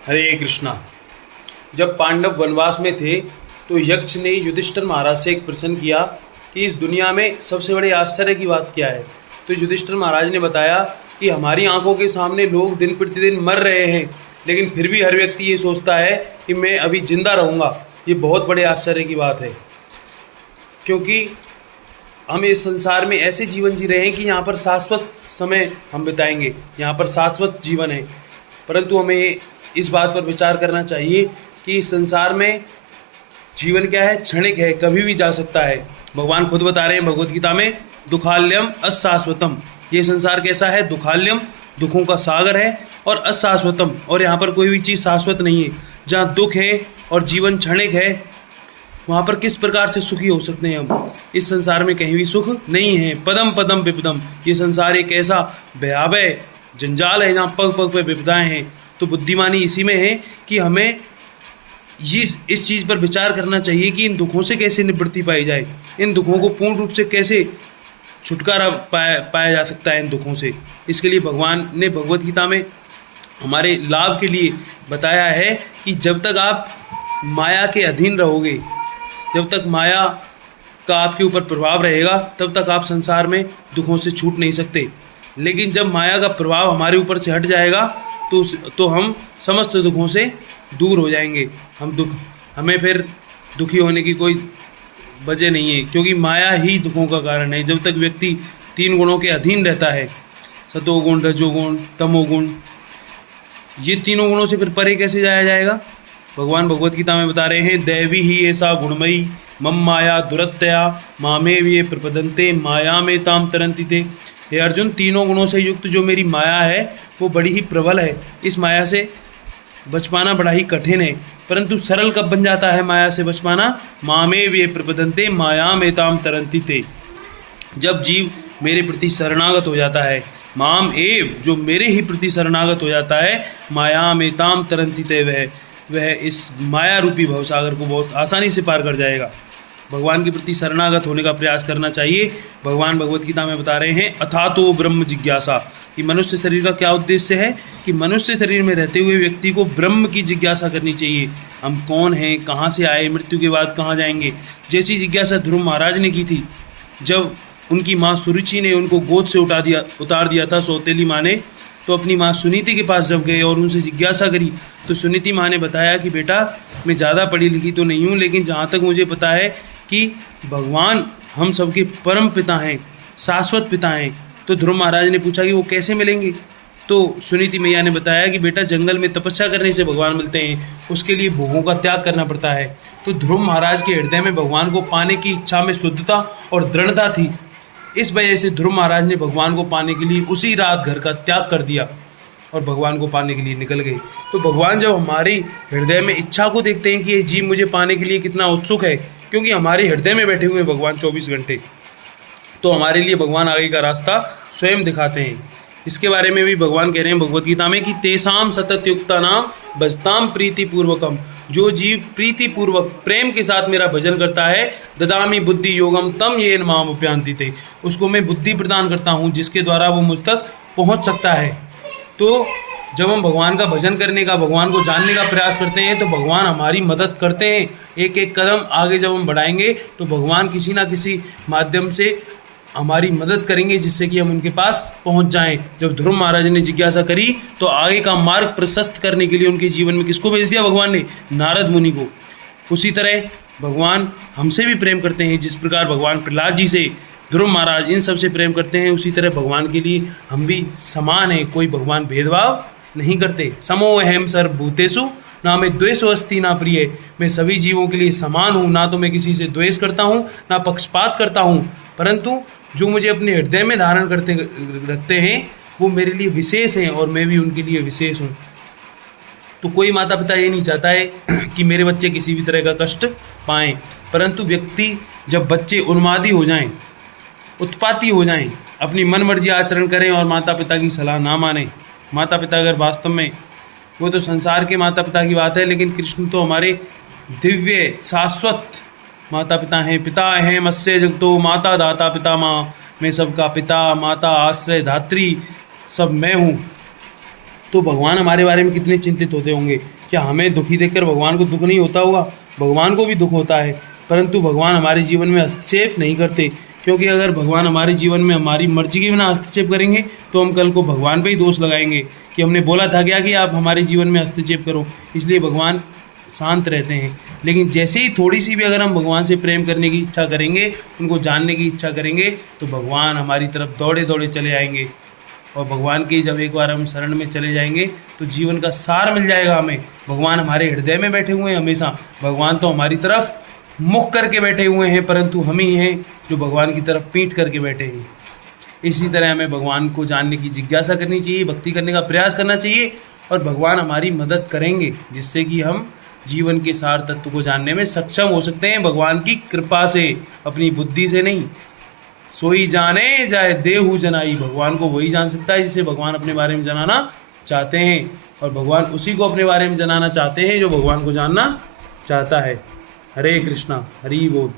हरे कृष्णा। जब पांडव वनवास में थे तो यक्ष ने युधिष्ठिर महाराज से एक प्रश्न किया कि इस दुनिया में सबसे बड़े आश्चर्य की बात क्या है। तो युधिष्ठिर महाराज ने बताया कि हमारी आंखों के सामने लोग दिन प्रतिदिन मर रहे हैं, लेकिन फिर भी हर व्यक्ति ये सोचता है कि मैं अभी जिंदा रहूँगा। ये बहुत बड़े आश्चर्य की बात है, क्योंकि हम इस संसार में ऐसे जीवन जी रहे हैं कि यहाँ पर शाश्वत समय हम बिताएंगे, यहाँ पर शाश्वत जीवन है। परंतु हमें इस बात पर विचार करना चाहिए कि इस संसार में जीवन क्या है, क्षणिक है, कभी भी जा सकता है। भगवान खुद बता रहे हैं भगवत गीता में, दुखाल्यम अशाश्वतम। ये संसार कैसा है? दुखाल्यम, दुखों का सागर है, और अशाश्वतम, और यहाँ पर कोई भी चीज़ शाश्वत नहीं है। जहाँ दुख है और जीवन क्षणिक है, वहाँ पर किस प्रकार से सुखी हो सकते हैं हम? इस संसार में कहीं भी सुख नहीं है। पदम पदम विपदम, ये संसार एक ऐसा भयावह जंजाल है जहाँ पग पग पे विपदाएं हैं। तो बुद्धिमानी इसी में है कि हमें ये इस चीज़ पर विचार करना चाहिए कि इन दुखों से कैसे निवृत्ति पाई जाए, इन दुखों को पूर्ण रूप से कैसे छुटकारा पाया जा सकता है इन दुखों से। इसके लिए भगवान ने भगवत गीता में हमारे लाभ के लिए बताया है कि जब तक आप माया के अधीन रहोगे, जब तक माया का आपके ऊपर प्रभाव रहेगा, तब तक आप संसार में दुखों से छूट नहीं सकते। लेकिन जब माया का प्रभाव हमारे ऊपर से हट जाएगा तो हम समस्त दुखों से दूर हो जाएंगे। हमें फिर दुखी होने की कोई वजह नहीं है, क्योंकि माया ही दुखों का कारण है। जब तक व्यक्ति तीन गुणों के अधीन रहता है, सतोगुण, रजोगुण, तमोगुण, ये तीनों गुणों से फिर परे कैसे जाया जाएगा? भगवान भगवत गीता में बता रहे हैं, दैवी ही ऐसा गुणमयी मम माया दुरत्या मामे ये प्रपदंते माया में ताम तरंती थे। हे अर्जुन, तीनों गुणों से युक्त जो मेरी माया है वो बड़ी ही प्रबल है। इस माया से बच पाना बड़ा ही कठिन है, परंतु सरल कब बन जाता है माया से बच पाना? मामे वे प्रपदंते माया में ताम तरंती थे, जब जीव मेरे प्रति शरणागत हो जाता है। माम एव, जो मेरे ही प्रति शरणागत हो जाता है, माया में ताम तरंती थे, वह इस माया रूपी भवसागर को बहुत आसानी से पार कर जाएगा। भगवान के प्रति शरणागत होने का प्रयास करना चाहिए। भगवान भगवत गीता में बता रहे हैं, अथातो ब्रह्म जिज्ञासा, कि मनुष्य शरीर का क्या उद्देश्य है कि मनुष्य शरीर में रहते हुए व्यक्ति को ब्रह्म की जिज्ञासा करनी चाहिए। हम कौन हैं, कहाँ से आए, मृत्यु के बाद कहाँ जाएंगे, जैसी जिज्ञासा ध्रुव महाराज ने की थी। जब उनकी माँ सुरुचि ने उनको गोद से उतार दिया था सौतेली माँ ने, तो अपनी माँ सुनीति के पास जब गए और उनसे जिज्ञासा करी, तो सुनीति माँ ने बताया कि बेटा, मैं ज़्यादा पढ़ी लिखी तो नहीं हूँ, लेकिन जहाँ तक मुझे पता है कि भगवान हम सबके परम पिता हैं, शाश्वत पिता हैं। तो ध्रुव महाराज ने पूछा कि वो कैसे मिलेंगे? तो सुनीति मैया ने बताया कि बेटा, जंगल में तपस्या करने से भगवान मिलते हैं, उसके लिए भोगों का त्याग करना पड़ता है। तो ध्रुव महाराज के हृदय में भगवान को पाने की इच्छा में शुद्धता और दृढ़ता थी। इस वजह से ध्रुव महाराज ने भगवान को पाने के लिए उसी रात घर का त्याग कर दिया और भगवान को पाने के लिए निकल गए। तो भगवान जब हमारी हृदय में इच्छा को देखते हैं कि ये जीव मुझे पाने के लिए कितना उत्सुक है, क्योंकि हमारे हृदय में बैठे हुए भगवान 24 घंटे, तो हमारे लिए भगवान आगे का रास्ता स्वयं दिखाते हैं। इसके बारे में भी भगवान कह रहे हैं भगवत गीता में कि तेसाम सतत युक्ता नाम भजताम प्रीति पूर्वकम, जो जीव प्रीति पूर्वक प्रेम के साथ मेरा भजन करता है, ददामी बुद्धि योगम तम ये माम उपयांति थे, उसको मैं बुद्धि प्रदान करता हूँ जिसके द्वारा वो मुझ तक पहुँच सकता है। तो जब हम भगवान का भजन करने का, भगवान को जानने का प्रयास करते हैं, तो भगवान हमारी मदद करते हैं। एक एक कदम आगे जब हम बढ़ाएंगे तो भगवान किसी ना किसी माध्यम से हमारी मदद करेंगे, जिससे कि हम उनके पास पहुंच जाएं। जब ध्रुव महाराज ने जिज्ञासा करी तो आगे का मार्ग प्रशस्त करने के लिए उनके जीवन में किसको भेज दिया भगवान ने? नारद मुनि को। उसी तरह भगवान हमसे भी प्रेम करते हैं। जिस प्रकार भगवान प्रहलाद जी से, ध्रुव महाराज इन सब से प्रेम करते हैं, उसी तरह भगवान के लिए हम भी समान हैं। कोई भगवान भेदभाव नहीं करते। समो अहम सर्वभूतेषु ना मैं द्वेषो अस्ति ना प्रिय, मैं सभी जीवों के लिए समान हूँ, ना तो मैं किसी से द्वेष करता हूँ ना पक्षपात करता हूँ, परंतु जो मुझे अपने हृदय में धारण रखते हैं वो मेरे लिए विशेष हैं और मैं भी उनके लिए विशेष हूँ। तो कोई माता पिता ये नहीं चाहता है कि मेरे बच्चे किसी भी तरह का कष्ट पाएं, परंतु व्यक्ति जब बच्चे उन्मादी हो जाएं, उत्पाती हो जाएं, अपनी मन मर्जी आचरण करें और माता पिता की सलाह ना माने, माता पिता अगर वास्तव में, वो तो संसार के माता पिता की बात है, लेकिन कृष्ण तो हमारे दिव्य शाश्वत माता पिता हैं। पिता हैं मत्स्य जगतो माता दाता पिता माँ, मैं सबका पिता, माता, आश्रय, धात्री सब मैं हूँ। तो भगवान हमारे बारे में कितने चिंतित होते होंगे। क्या हमें दुखी देखकर भगवान को दुख नहीं होता होगा? भगवान को भी दुख होता है, परंतु भगवान हमारे जीवन में हस्तक्षेप नहीं करते, क्योंकि अगर भगवान हमारे जीवन में हमारी मर्जी के बिना हस्तक्षेप करेंगे तो हम कल को भगवान पे ही दोष लगाएंगे कि हमने बोला था क्या कि आप हमारे जीवन में हस्तक्षेप करो। इसलिए भगवान शांत रहते हैं। लेकिन जैसे ही थोड़ी सी भी अगर हम भगवान से प्रेम करने की इच्छा करेंगे, उनको जानने की इच्छा करेंगे, तो भगवान हमारी तरफ दौड़े दौड़े चले आएंगे। और भगवान की जब एक बार हम शरण में चले जाएंगे तो जीवन का सार मिल जाएगा हमें। भगवान हमारे हृदय में बैठे हुए हैं हमेशा। भगवान तो हमारी तरफ मुख करके बैठे हुए हैं, परंतु हम ही हैं जो भगवान की तरफ पीठ करके बैठे हैं। इसी तरह हमें भगवान को जानने की जिज्ञासा करनी चाहिए, भक्ति करने का प्रयास करना चाहिए, और भगवान हमारी मदद करेंगे, जिससे कि हम जीवन के सार तत्व को जानने में सक्षम हो सकते हैं, भगवान की कृपा से, अपनी बुद्धि से नहीं। सोई जाने जाए देहु जनाई, भगवान को वही जान सकता है जिसे भगवान अपने बारे में जानना चाहते हैं, और भगवान उसी को अपने बारे में जानना चाहते हैं जो भगवान को जानना चाहता है। हरे कृष्णा, हरि बोल।